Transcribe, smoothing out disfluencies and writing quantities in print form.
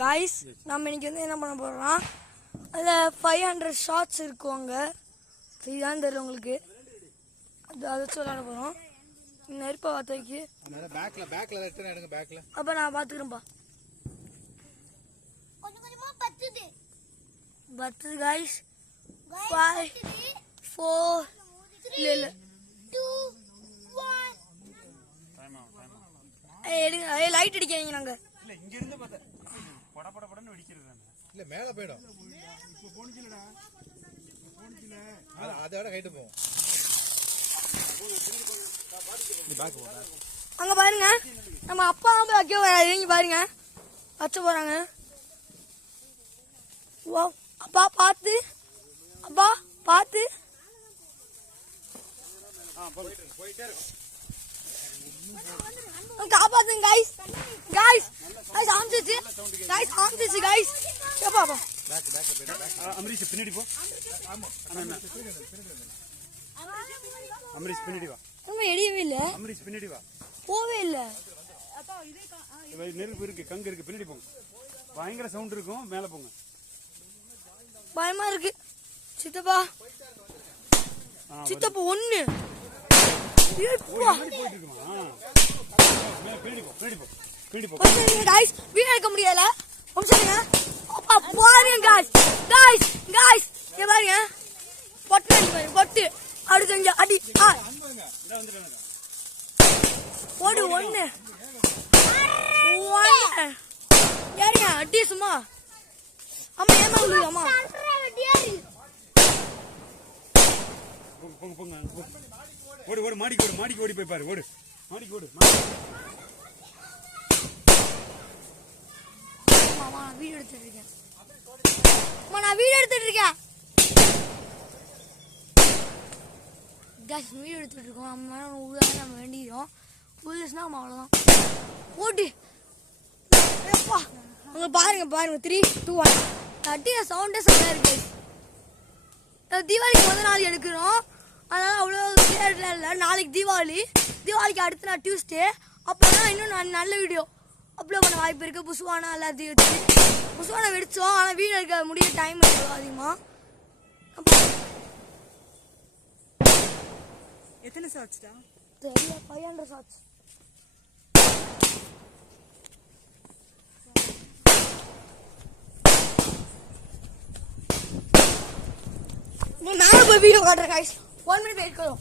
guys, நம்ம இன்னைக்கு வந்து என்ன பண்ண போறோம்னா அதுல 500 ஷாட்ஸ் இருக்குங்க. இதுதான் தெரியல உங்களுக்கு. அது சொல்லற போறோம். நெருப்ப வாத்தேக்கு. அத பேக்ல எத்தனை எடுங்க பேக்ல. அப்ப நான் பாத்துக்கறேன்பா. கொஞ்சமா பத்துது. பத்துது guys. 5 4 இல்ல 2 1 டைம் எடுங்க. லைட் அடிக்கீங்க நாங்க. இல்ல இங்க இருந்து பார்த்தா படபடன்னு வெடிக்கிறதானே. இல்ல மேல போய்டும். இப்போ போனிக்கலடா. போனிக்கல. அதோட ஹைட் போகும். நீ பேக் போ. அங்க பாருங்க. நம்ம அப்பா அம்மா அக்கே இறங்கி பாருங்க. அச்ச போறாங்க. வாவ். அப்பா பாத்து. அப்பா பாத்து. போயிட்டே இருக்கு. காப்பாத்துங்க guys. guys ஆம்சிச்சு. guys எப்பா பா. பேக். அமரீஷ் பின்னாடி போ. ஆமா. அமரீஷ் பின்னாடி வா. நம்ம எடியவே இல்ல. அமரீஷ் பின்னாடி வா. போவே இல்ல. அப்பா இதே நெருப்பு இருக்கு, கங்கு இருக்கு, பின்னாடி போங்க. பயங்கர சவுண்ட் இருக்கும், மேல போங்க. பயமா இருக்கு. சித்தப்பா. சித்தப்பா ஒண்ணு. ஏப்பா. போயிட்டு இருக்குமா? பின்னாடி போ, பின்னாடி போ. பின்னாடி போ. guys வீடியோ எடுக்க முடியல. சொல்லுங்க. அப்பா பாருங்க guys. இங்க பாருங்க. பொட்டு பாருங்க. பொட்டு. அடுத்து அடி. போடு ஒண்ணு. யாருங்க அடி சும்மா. அம்மா ஏமா விழுது அம்மா. போங்க. ஓடு மாடிக்கு ஓடி போய் பாரு. ஓடு. மாடிக்கு ஓடு. அம்மா நான் வீடியோ எடுத்துட்டு இருக்கேன். guys வீடியோ எடுத்துட்டு இருக்கோம். அம்மா நம்ம வேண்டிக்கிறோம். புதுசுனா அம்மா அவ்வளவுதான். ஓடி. ஏப்பா. அங்க பாருங்க 3 2 1. அடிய சவுண்டே சரியா இருக்கு. தீபாவளிக்கு முதல் நாள் எடுக்கிறோம். அதனால அவ்வளவு கிளியரா இல்ல. நாளைக்கு தீபாவளிக்கு அடுத்த நாள் டியூஸ்டே. அப்பதான் இன்னும் நல்ல வீடியோ அப்லோட் பண்ண வாய்ப்பு இருக்கு. புசுவானா எல்லாத்தையும் வச்சு புசுவானா வெடிச்சோம். ஆனா வீடியோ எடுக்க முடிய டைம் இருக்கு அதிகமா. எத்தனை ஷாட்ஸ்டா? தெரியல 500 ஷாட்ஸ். मैं वीडियो काट रहा गाइस 1 मिनट वेट करो.